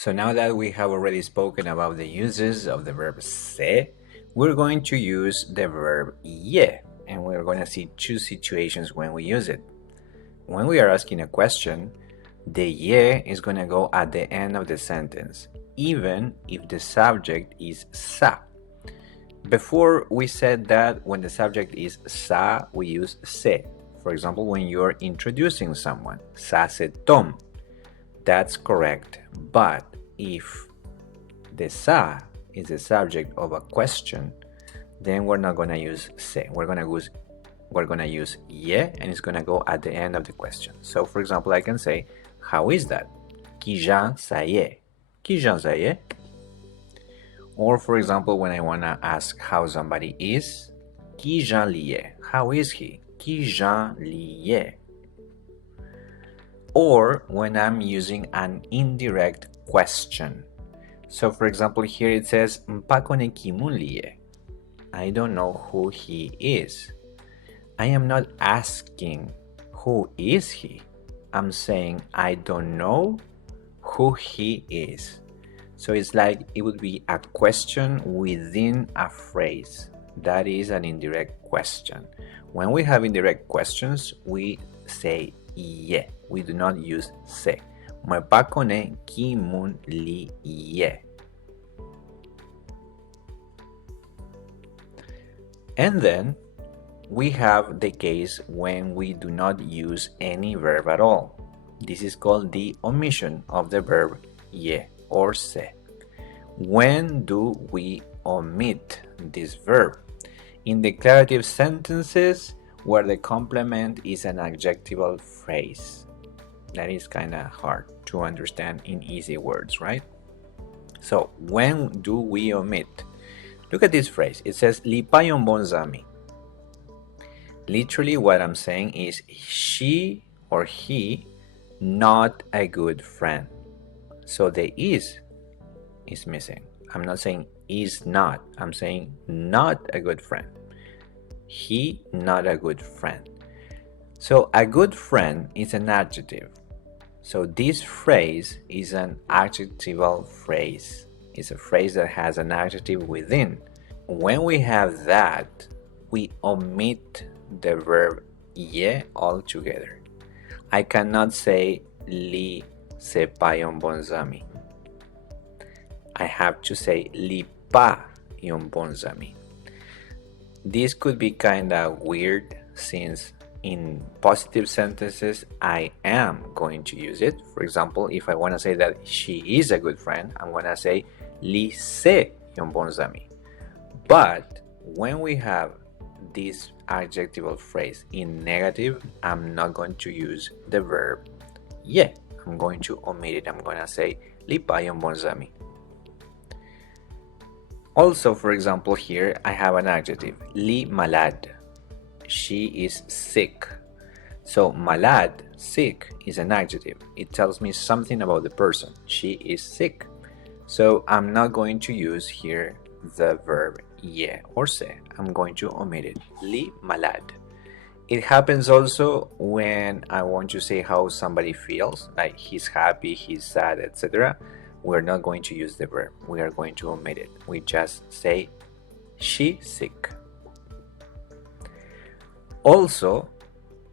So now that we have already spoken about the uses of the verb se, we're going to use the verb ye, and we're going to see two situations when we use it. When we are asking a question, the ye is going to go at the end of the sentence, even if the subject is sa. Before we said that when the subject is sa, we use se. For example, when you're introducing someone, sa se tom. That's correct. But if the sa is the subject of a question, then we're not gonna use se. We're gonna use ye, and it's gonna go at the end of the question. So, for example, I can say, "How is that?" Ki jan sa ye. Ki jan sa ye. Or, for example, when I wanna ask how somebody is, Ki jan li ye. How is he? Ki jan li ye. Or when I'm using an indirect question. So, for example, here it says Mpakone kimun liye. I don't know who he is. I am not asking who is he. I'm saying I don't know who he is. So it's like it would be a question within a phrase. That is an indirect question. When we have indirect questions, we say ye. We do not use se. Mpakone kimun liye. And then we have the case when we do not use any verb at all. This is called the omission of the verb ye or se. When do we omit this verb? In declarative sentences where the complement is an adjectival phrase. That is kind of hard to understand in easy words, right? So when do we omit? Look at this phrase. It says Li pa yon bon zami. Literally what I'm saying is she or he not a good friend. So the is missing. I'm not saying is not. I'm saying not a good friend. He not a good friend. So a good friend is an adjective. So this phrase is an adjectival phrase. It's a phrase that has an adjective within. When we have that, we omit the verb ye altogether. I cannot say li se pa yon bon zami. I have to say li pa yon bon zami. This could be kind of weird since in positive sentences I am going to use it. For example, if I want to say that she is a good friend, I'm going to say li se yon bon zami. But when we have this adjectival phrase in negative, I'm not going to use the verb ye. I'm going to omit it. I'm going to say li pa yon bon zami. Also, for example, here I have an adjective, li malad. She is sick. So malad, sick, is an adjective. It tells me something about the person. She is sick. So I'm not going to use here the verb ye or se. I'm going to omit it. Li malad. It happens also when I want to say how somebody feels, like he's happy, he's sad, etc. We're not going to use the verb. We are going to omit it. We just say she sick. Also,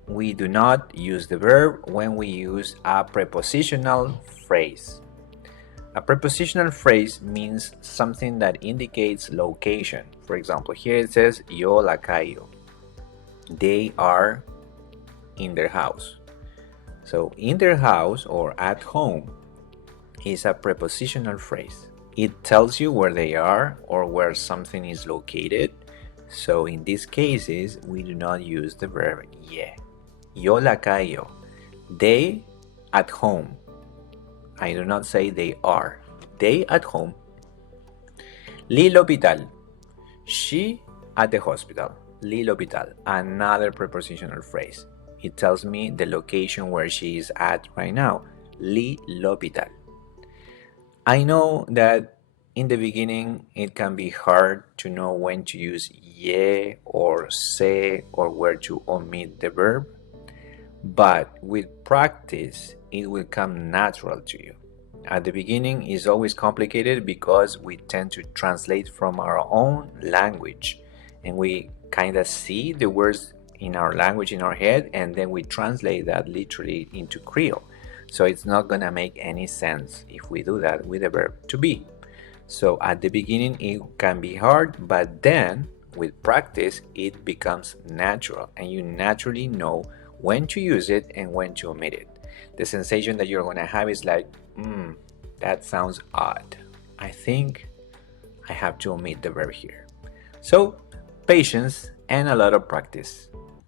we do not use the verb when we use a prepositional phrase. A prepositional phrase means something that indicates location. For example, here it says yo la caigo. They are in their house. So in their house or at home is a prepositional phrase. It tells you where they are or where something is located. So in these cases, we do not use the verb ye. Yo la caigo. They at home. I do not say they are. They at home. Li l'hôpital. She at the hospital. Li l'hôpital. Another prepositional phrase. It tells me the location where she is at right now. Li l'hôpital. I know that in the beginning it can be hard to know when to use ye or se or where to omit the verb, but with practice it will come natural to you. At the beginning is always complicated because we tend to translate from our own language, and we kind of see the words in our language in our head, and then we translate that literally into Creole. So it's not gonna make any sense if we do that with the verb to be. So at the beginning it can be hard, but then with practice it becomes natural, and you naturally know when to use it and when to omit it. The sensation that you're going to have is like, that sounds odd. I think I have to omit the verb here. So patience and a lot of practice.